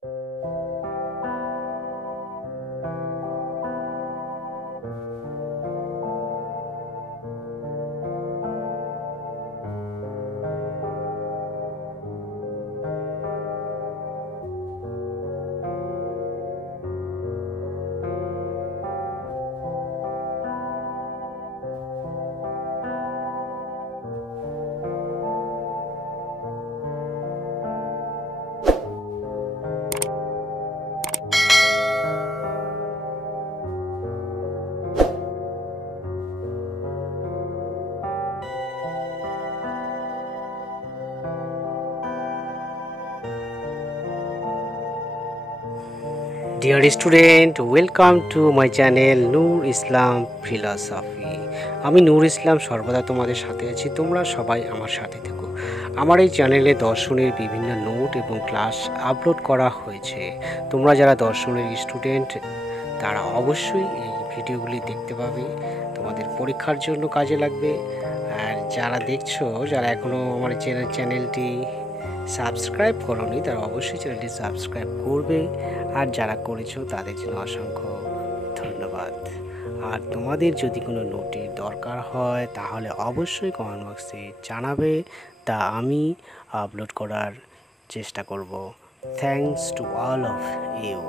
Dear student, welcome to my channel Nur Islam philosophy. আমি নূর ইসলাম সর্বদা তোমাদের সাথে আছি, তোমরা সবাই আমার সাথে থেকো। আমার এই চ্যানেলে দর্শনের বিভিন্ন নোট এবং ক্লাস আপলোড করা হয়েছে। তোমরা যারা দর্শনের স্টুডেন্ট তারা অবশ্যই এই ভিডিওগুলি দেখতে পাবে, তোমাদের পরীক্ষার জন্য কাজে লাগবে। আর যারা দেখছো, যারা এখনও আমার চ্যানেলটি সাবস্ক্রাইব করোনি তারা অবশ্যই চ্যানেলটি সাবস্ক্রাইব করবে, আর যারা করেছো তাদের জন্য অসংখ্য ধন্যবাদ। আর তোমাদের যদি কোনো নোটের দরকার হয় তাহলে অবশ্যই কমেন্ট বক্সে জানাবে, তা আমি আপলোড করার চেষ্টা করব। Thanks to all of you.